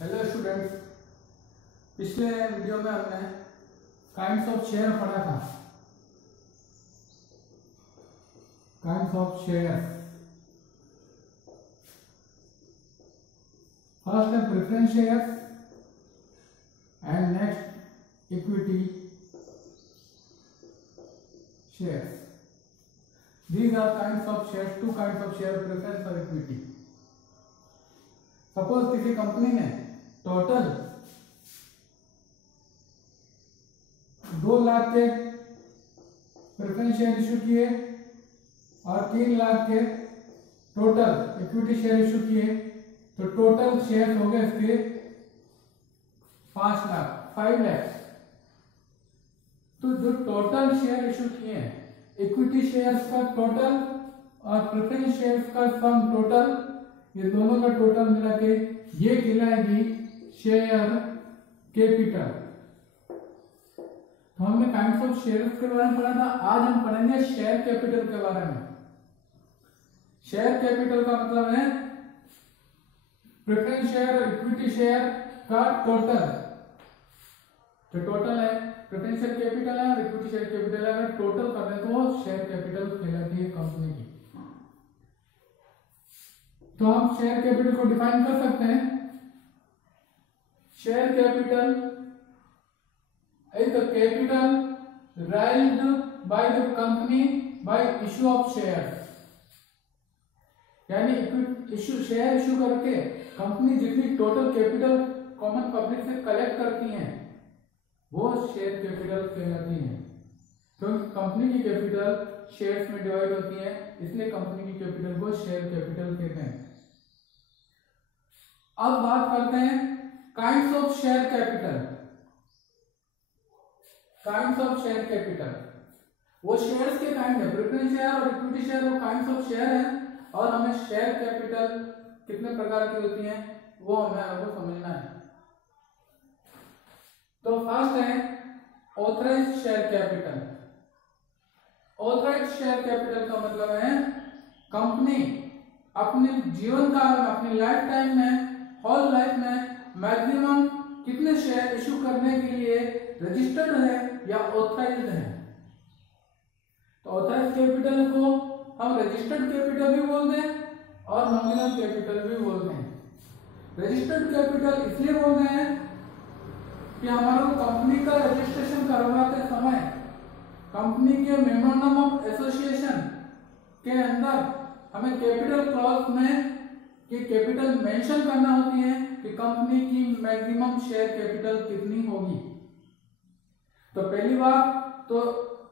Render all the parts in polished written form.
Hello students, पिछले video में हमने काइंड्स ऑफ शेयर पढ़ा था। काइंड्स ऑफ शेयर, फर्स्ट है preference share and next equity share. These are kinds of shares, two kinds of share, preference और equity। Suppose किसी company ने total 2 lakh के प्रेफरेंस शेयर इशू किए और 3 लाख के टोटल इक्विटी शेयर इशू किए, तो टोटल शेयर हो गए इसके 5 लाख। तो जो टोटल शेयर इशू किए हैं, इक्विटी शेयर्स का टोटल और प्रेफरेंस शेयर्स का सम टोटल, ये दोनों का टोटल मिला के ये कहलाएगी शेयर कैपिटल। तो हमने काइंड्स ऑफ शेयर्स के बारे में पढ़ा था। आज हम पढ़ेंगे शेयर कैपिटल के बारे में। शेयर कैपिटल का मतलब है प्रेफरेंस शेयर और इक्विटी शेयर का टोटल। जो टोटल है प्रेफरेंस शेयर कैपिटल है और इक्विटी शेयर कैपिटल है, अगर टोटल कर दें तो वो शेयर कैपिटल कहलाती है कंपनी की। तो हम शेयर कैपिटल को डिफाइन कर सकते हैं। Share capital is the capital राइज्ड by the company by issue of shares. यानी शेयर इशू करके कंपनी जितनी टोटल कैपिटल कॉमन पब्लिक से कलेक्ट करती है वो शेयर कैपिटल कहलाती है। क्योंकि कंपनी की कैपिटल शेयर्स में डिवाइड होती है, इसलिए कंपनी की कैपिटल को शेयर कैपिटल कहते हैं। अब बात करते हैं kinds of share capital. Kinds of share capital वो शेयर्स के काइंड है। प्रेफरेंस शेयर और इक्विटी शेयर वो काइंड्स ऑफ शेयर है, और हमें शेयर कैपिटल कितने प्रकार की होती है वो हमें आपको समझना है। तो फर्स्ट है authorised share capital. Authorised share capital का मतलब है कंपनी अपने जीवन काल में, अपनी लाइफ टाइम में, होल लाइफ में मैक्सिमम कितने शेयर इशू करने के लिए रजिस्टर्ड है या ऑथराइज्ड है। तो ऑथराइज्ड कैपिटल को हम रजिस्टर्ड कैपिटल भी बोलते हैं और नॉमिनल कैपिटल भी बोलते हैं। रजिस्टर्ड कैपिटल इसलिए बोलते हैं कि हमारे कंपनी का रजिस्ट्रेशन करवाते समय कंपनी के मेमोरेंडम ऑफ एसोसिएशन के अंदर हमें कैपिटल क्लॉज में कि कैपिटल मेंशन करना होती है कि कंपनी की मैक्सिमम शेयर कैपिटल कितनी होगी। तो पहली बात तो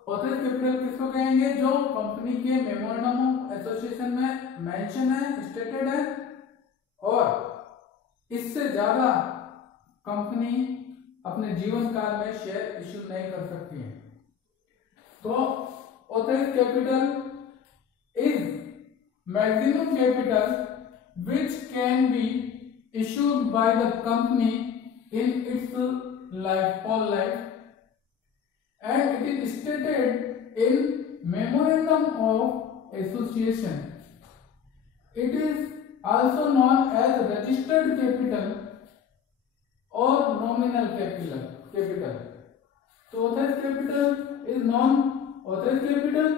ऑथराइज्ड कैपिटल किसको कहेंगे, जो कंपनी के मेमोरेंडम ऑफ एसोसिएशन में मेंशन है, स्टेटेड है, और इससे ज्यादा कंपनी अपने जीवन काल में शेयर इशू नहीं कर सकती है। तो authorised capital is maximum capital which can be issued by the company in its whole life, and it is stated in memorandum of association. It is also known as registered capital or nominal capital. So authorized capital is known authorized capital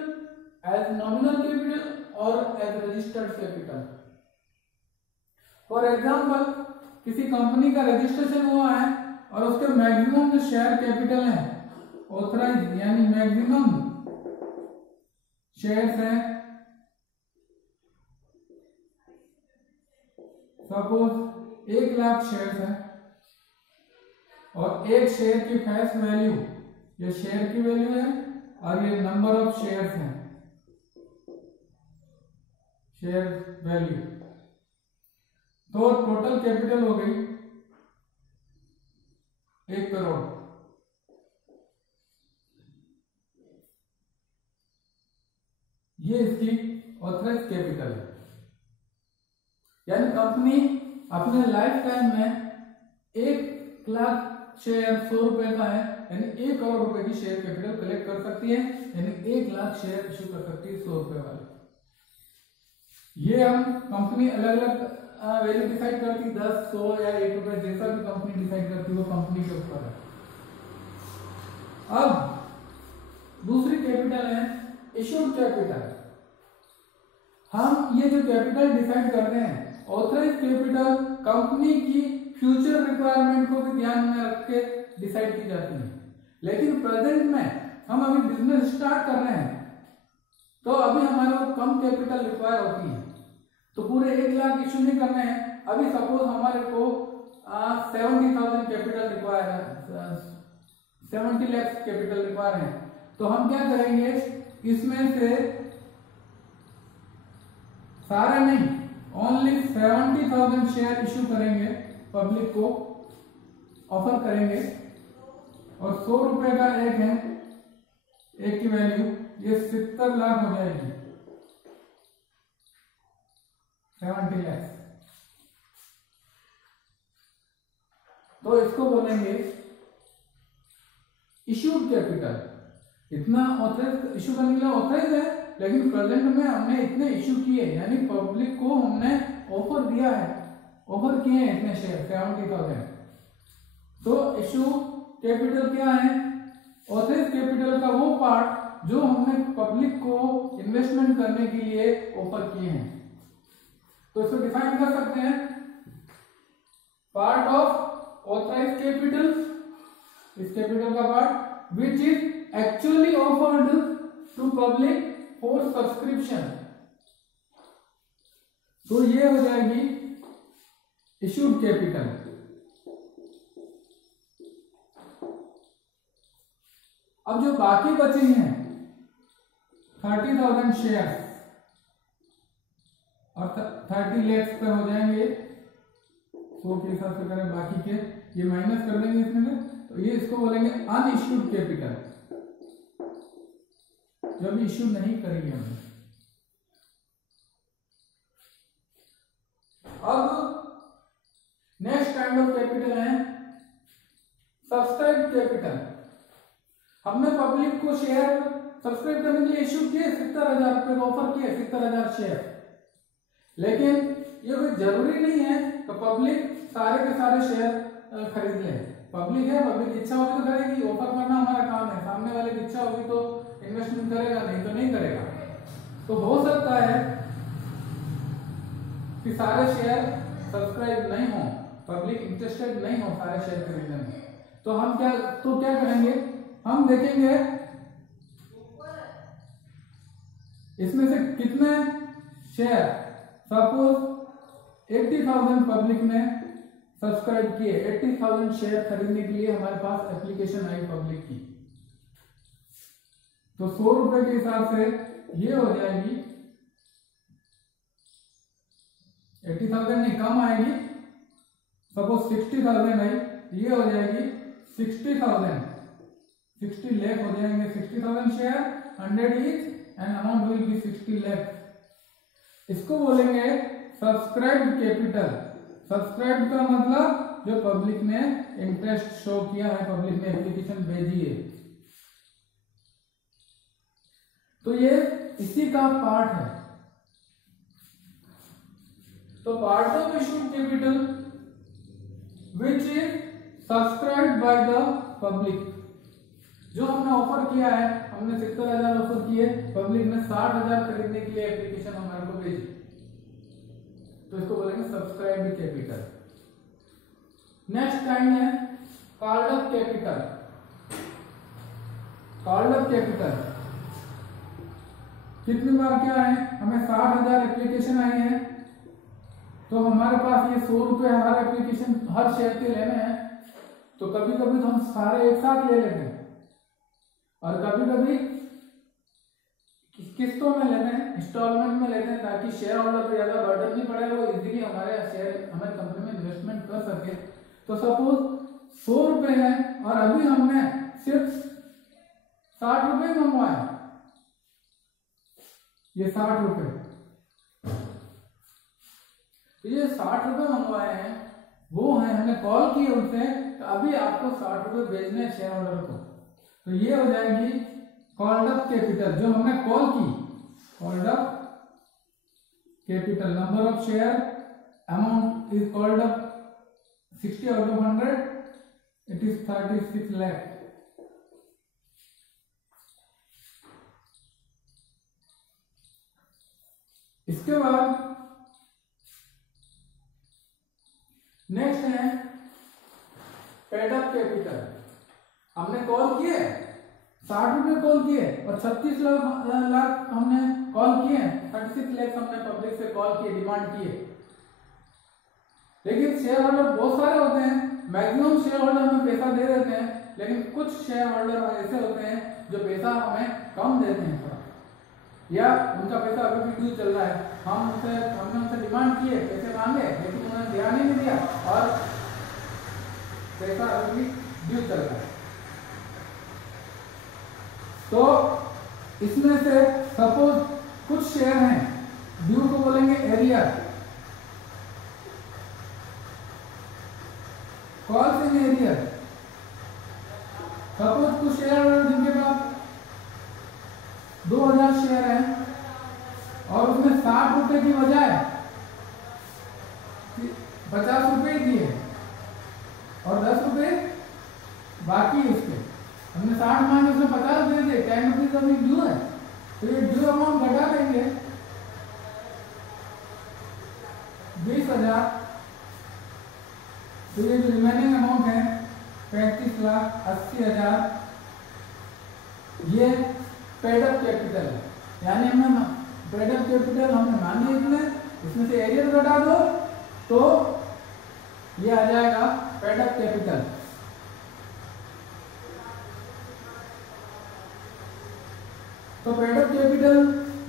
as nominal capital or as registered capital. For example किसी company का registration हुआ है और उसके maximum जो share capital है authorise यानी maximum shares है, सपोज 1 लाख शेयर्स है और एक शेयर की फेस वैल्यू, ये शेयर की वैल्यू है और ये नंबर ऑफ शेयर्स है, शेयर वैल्यू। तो टोटल कैपिटल हो गई 1 करोड़। ये इसकी ऑथराइज्ड कैपिटल है। यानी कंपनी अपने लाइफ टाइम में 1 लाख शेयर 100 रुपए का है, यानी 1 करोड़ रुपए की शेयर कैपिटल कलेक्ट कर सकती है, यानी 1 लाख शेयर इशू कर सकती है 100 रुपए वाले। ये हम कंपनी अलग अलग वैल्यू डिसाइड करती, 10, 100 या 1 रुपए, जैसा भी कंपनी डिसाइड करती वो कंपनी के ऊपर है। अब दूसरी कैपिटल है इश्यूड कैपिटल। हम ये जो कैपिटल डिसाइड करते हैं, ऑथराइज कैपिटल कंपनी की फ्यूचर रिक्वायरमेंट को भी ध्यान में रख के डिसाइड की जाती है। लेकिन प्रेजेंट में हम अभी बिजनेस स्टार्ट कर रहे हैं तो अभी हमारे को कम कैपिटल रिक्वायर होती है, तो पूरे 1 लाख इश्यू नहीं करने हैं। अभी सपोज हमारे को 70,000 कैपिटल रिक्वायर है, 70 लाख कैपिटल रिक्वायर है, तो हम क्या करेंगे, इसमें से सारे नहीं, ओनली 70,000 शेयर इश्यू करेंगे, पब्लिक को ऑफर करेंगे, और 100 रुपए का एक है, एक की वैल्यू ये 70 लाख हो जाएगी, 70 लाख। तो इसको बोलेंगे इश्यूड कैपिटल। इतना ऑथराइज इश्यू करने के लिए ऑथराइज है, लेकिन प्रेजेंट में हमने इतने इश्यू किए, यानी पब्लिक को हमने ऑफर दिया है, ऑफर किए हैं इतने शेयर 70,000। तो इश्यू कैपिटल क्या है, ऑथराइज कैपिटल का वो पार्ट जो हमने पब्लिक को इन्वेस्टमेंट करने के लिए ऑफर किए हैं। तो इसको डिफाइन कर सकते हैं, पार्ट ऑफ ऑथराइज कैपिटल, इस कैपिटल का part which is actually offered to public for subscription. तो ये हो जाएगी इश्यूड कैपिटल। अब जो बाकी बचे हैं 30,000 शेयर और 30 लाख पे हो जाएंगे, 100 के हिसाब से करें, बाकी के ये माइनस कर देंगे इसमें से, तो ये इसको बोलेंगे अनइश्यूड कैपिटल, जो भी इश्यू नहीं करेंगे हम। अब नेक्स्ट काइंड ऑफ कैपिटल है सब्सक्राइब कैपिटल। हमने पब्लिक को शेयर सब्सक्राइब करने के लिए इश्यू किए, 70,000 रुपए का ऑफर किए, 70,000 शेयर, लेकिन ये कोई जरूरी नहीं है तो पब्लिक सारे के सारे शेयर खरीद ले। पब्लिक है, पब्लिक की इच्छा होगी तो करेगी, ऑफर करना हमारा काम है, सामने वाले की इच्छा होगी तो इन्वेस्टमेंट करेगा, नहीं तो नहीं करेगा। तो हो सकता है कि सारे शेयर सब्सक्राइब नहीं हो, पब्लिक इंटरेस्टेड नहीं हो सारे शेयर खरीदने में, तो हम क्या करेंगे, हम देखेंगे इसमें से कितने शेयर, सपोज 80,000 पब्लिक ने सब्सक्राइब किए, 80,000 शेयर खरीदने के लिए हमारे पास एप्लीकेशन आई पब्लिक की, तो 100 रुपए के हिसाब से ये हो जाएगी 80,000 नहीं, कम आएगी, सपोज 60,000 आई, ये हो जाएगी 60,000, 60 लाख हो जाएंगे, 60,000 share, 100 each, and amount will be 60 lakh. इसको बोलेंगे सब्सक्राइब्ड कैपिटल। सब्सक्राइब का मतलब जो पब्लिक ने इंटरेस्ट शो किया है, पब्लिक ने एप्लीकेशन भेजी है, तो ये इसी का पार्ट है। तो part of issued capital which is subscribed by the public, जो हमने ऑफर किया है, हमने 70,000 ऑफर किए, पब्लिक ने 60,000 खरीदने के लिए एप्लीकेशन हमारे को भेजी, तो इसको बोलेंगे सब्सक्राइब्ड कैपिटल। नेक्स्ट काइंड है called up capital. Called up capital कितनी बार क्या है, हमें 60,000 एप्लीकेशन आई है, तो हमारे पास ये 100 रुपए हर एप्लीकेशन हर शेयर के लेने हैं, तो कभी कभी तो हम सारे एक साथ ले लेते हैं, और कभी कभी किस्तों में लेते हैं, इंस्टॉलमेंट में लेते हैं, ताकि शेयर होल्डर पे ज्यादा बर्डन नहीं पड़े, वो इजीली हमारे शेयर हमारे कंपनी में इन्वेस्टमेंट कर सके। तो सपोज 100 रुपए है और अभी हमने सिर्फ 60 रुपए मंगवाए, ये 60 रुपए, तो ये 60 रुपए मंगवाए हैं, वो है हमने कॉल की उनसे, तो अभी आपको 60 रुपए भेजने हैं शेयर होल्डर को, तो ये हो जाएगी कॉल्ड अप कैपिटल, जो हमने कॉल की, called up capital, number of share amount is called up 60 out of 100, it is 36 lakh. इसके बाद नेक्स्ट है पेड अप कैपिटल। हमने कॉल किए 60 रुपए कॉल किए और 36 लाख हमने कॉल किए, 36 लाख हमने पब्लिक से कॉल किए, डिमांड किए। लेकिन शेयर होल्डर बहुत सारे होते हैं, मैक्सिमम शेयर होल्डर हमें पैसा दे देते हैं, लेकिन कुछ शेयर होल्डर ऐसे होते हैं जो पैसा हमें कम देते हैं थोड़ा, या उनका पैसा अभी भी ड्यू चल रहा है। हमने उनसे डिमांड किए, पैसे मांगे, लेकिन उन्होंने ध्यान ही नहीं दिया और पैसा अभी भी ड्यू चल रहा है। तो इसमें से सपोज कुछ शेयर हैं, ड्यू को बोलेंगे area, calls in area. Suppose कुछ शेयर जिनके पास 2000 शेयर हैं और उसमें 60 रुपए की बजाय 50 रुपए दिए और 10 रुपए बाकी उसके, हमने 60 मांगे उसमें 50 रुपए दे, 10 रुपीज अभी ड्यू है, तो ये ड्यू अमाउंट घटा देंगे 20,000। तो ये जो रिमेनिंग अमाउंट है 35,80,000, ये पेड अप कैपिटल है। यानी हमने पेड अप कैपिटल हमने मांगे इतने, इसमें से एरियर घटा दो तो ये आ जाएगा पेड अप कैपिटल। तो पेड अप कैपिटल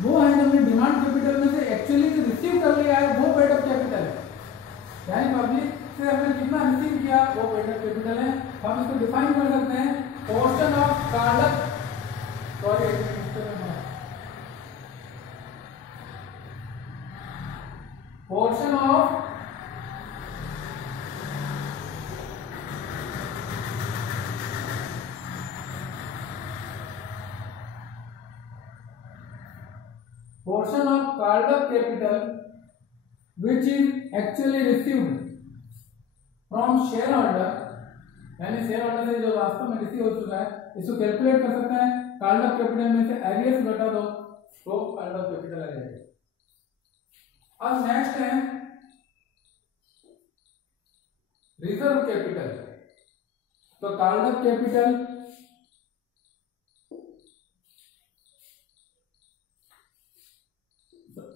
वो है हमने डिमांड कैपिटल में से एक्चुअली जो रिसीव कर लिया है वो पेड अप कैपिटल है। यानी पब्लिक से हमने कितना रिसीव किया वो पेड अप कैपिटल है। हम इसको डिफाइन कर सकते हैं portion of called up, sorry portion of called up capital which is actually received from shareholder, यानी शेयर होल्डर से जो वास्तव में रिसीव हो चुका है, इसको कैलकुलेट कर सकते हैं। कॉल्ड अप कैपिटल में से एरियर्स घटा दो तो कॉल्ड अप कैपिटल आ जाएगा। अब नेक्स्ट है रिजर्व कैपिटल। तो कॉल्ड अप कैपिटल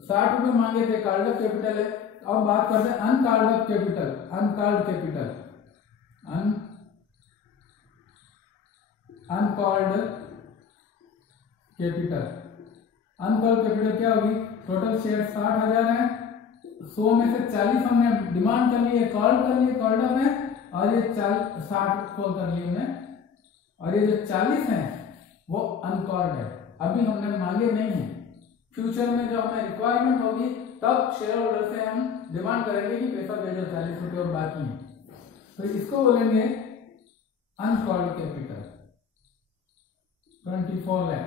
₹60 मांगे थे, कॉल्ड अप कैपिटल है। अब बात करते हैं uncalled up capital, uncalled capital, uncalled capital. Uncalled capital क्या होगी? टोटल शेयर 60,000 है, 100 में से 40 हमने डिमांड कर ली है, कॉल कर लिए, कॉल्ड अप है, और ये 60 कॉल कर लिए हमने, और ये जो 40 है वो अनकॉल्ड है, अभी हमने मांगे नहीं है। फ्यूचर में जब हमें रिक्वायरमेंट होगी तब शेयर होल्डर से हम डिमांड करेंगे कि पैसा भेजो 40 रुपए और बाकी है, तो इसको बोलेंगे अनकॉल्ड कैपिटल। 24 लाख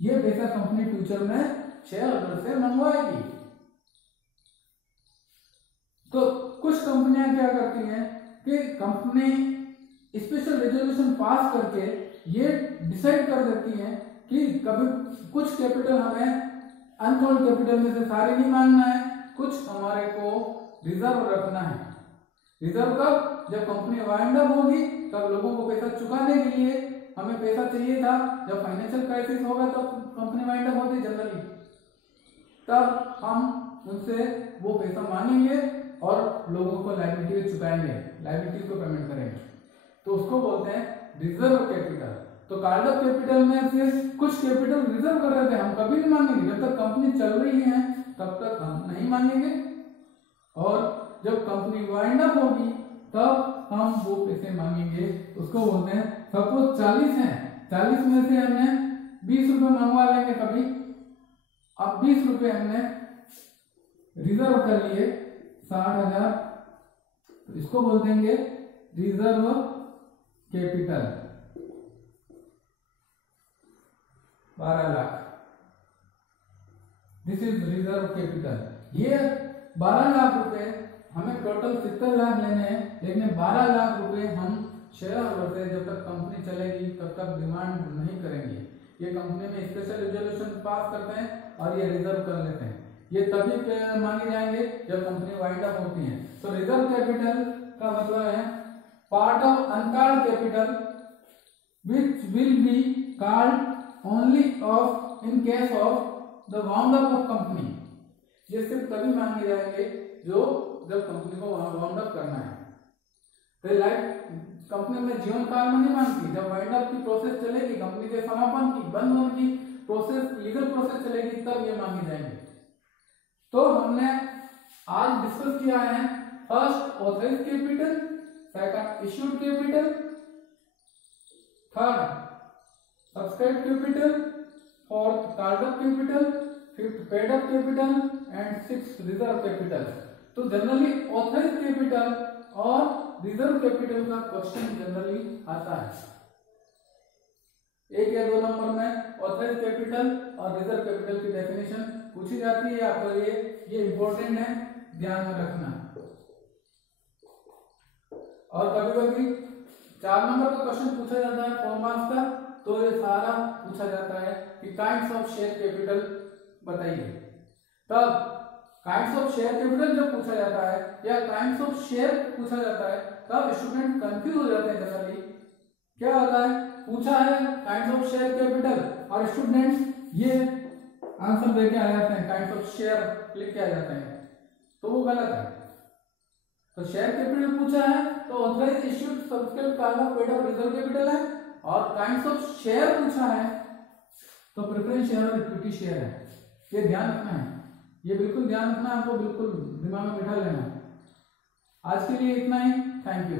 ये पैसा कंपनी फ्यूचर में शेयर होल्डर से मंगवाएगी। तो कुछ कंपनियां क्या करती हैं कि कंपनी स्पेशल रेजोल्यूशन पास करके ये डिसाइड कर देती है कि कभी कुछ कैपिटल हमें अनकॉल्ड कैपिटल में से सारे नहीं मांगना है, कुछ हमारे को रिजर्व रखना है। रिजर्व कब? जब कंपनी वाइंड अप होगी तब लोगों को पैसा चुकाने के लिए हमें पैसा चाहिए था। जब फाइनेंशियल क्राइसिस होगा तब कंपनी वाइंड अप होती है जनरली, तब हम उनसे वो पैसा मांगेंगे और लोगों को लायबिलिटी चुकाएंगे, लायबिलिटी को पेमेंट करेंगे, तो उसको बोलते हैं रिजर्व कैपिटल। तो कॉल्ड अप कैपिटल में से कुछ कैपिटल रिजर्व कर रहे थे, हम कभी नहीं मांगेंगे, जब तक कंपनी चल रही है तब तक हम नहीं मांगेंगे, और जब कंपनी वाइंड अप होगी तब हम वो पैसे मांगेंगे। उसको बोलते हैं, सपोज 40 है, 40 में से हमने 20 रुपए मंगवा लेंगे कभी, अब 20 रुपए हमने रिजर्व कर लिए 60,000, तो इसको बोल देंगे reserve capital 12 lakh. This is reserve capital. ये 12 लाख रुपए हमें टोटल 70 लाख लेने हैं, लेकिन 12 लाख रुपए हम शेयर होल्डर से जब तक कंपनी चलेगी तब तक डिमांड नहीं करेंगे। ये कंपनी में स्पेशल रिजोल्यूशन पास करते हैं और ये रिजर्व कर लेते हैं। ये तभी मांगे जाएंगे जब कंपनी वाइंड अप होती है। तो रिजर्व कैपिटल का मतलब है part of uncalled capital which will be called only of in case of the wound up of company. ये सिर्फ तभी मांगे जाएंगे जो जब कंपनी को वाउंड अप करना है। तो लाइक कंपनी में जीवन काल में नहीं मांगती, जब वाइंड अप की प्रोसेस चलेगी, कंपनी के समापन की, बंद होने की प्रोसेस, लीगल प्रोसेस चलेगी, तब ये मांगे जाएंगे। तो हमने आज डिस्कस किया है first authorise capital, second issued capital, third subscribe capital, fourth called up capital, fifth paid up capital and sixth reserve capital. तो जनरली ऑथराइज कैपिटल और रिजर्व कैपिटल का क्वेश्चन जनरली आता है 1 या 2 नंबर में। ऑथराइज कैपिटल और reserve capital की definition पूछी जाती है आपको, ये इंपॉर्टेंट है, ध्यान में रखना। और कभी कभी 4 नंबर का क्वेश्चन पूछा जाता है 4 मार्क्स का, तो ये सारा पूछा जाता है कि काइंड्स ऑफ शेयर कैपिटल बताइए। तब काइंड्स ऑफ शेयर कैपिटल जब पूछा जाता है या काइंड्स ऑफ शेयर पूछा जाता है तब स्टूडेंट कंफ्यूज हो जाते हैं जनरली। क्या होता है, पूछा है काइंड्स ऑफ शेयर कैपिटल और स्टूडेंट ये आंसर देके आ जाते हैं, काइंड्स ऑफ शेयर लिख के आ जाते हैं, तो वो गलत है। तो शेयर कैपिटल पूछा है तो authorise issued subscribe called up paid up reserve capital है, और काइंड्स ऑफ शेयर पूछा है तो प्रेफरेंस शेयर और इक्विटी शेयर है। ये ध्यान रखना है, ये बिल्कुल ध्यान रखना है, आपको बिल्कुल दिमाग में बिठा लेना है। आज के लिए इतना ही, थैंक यू।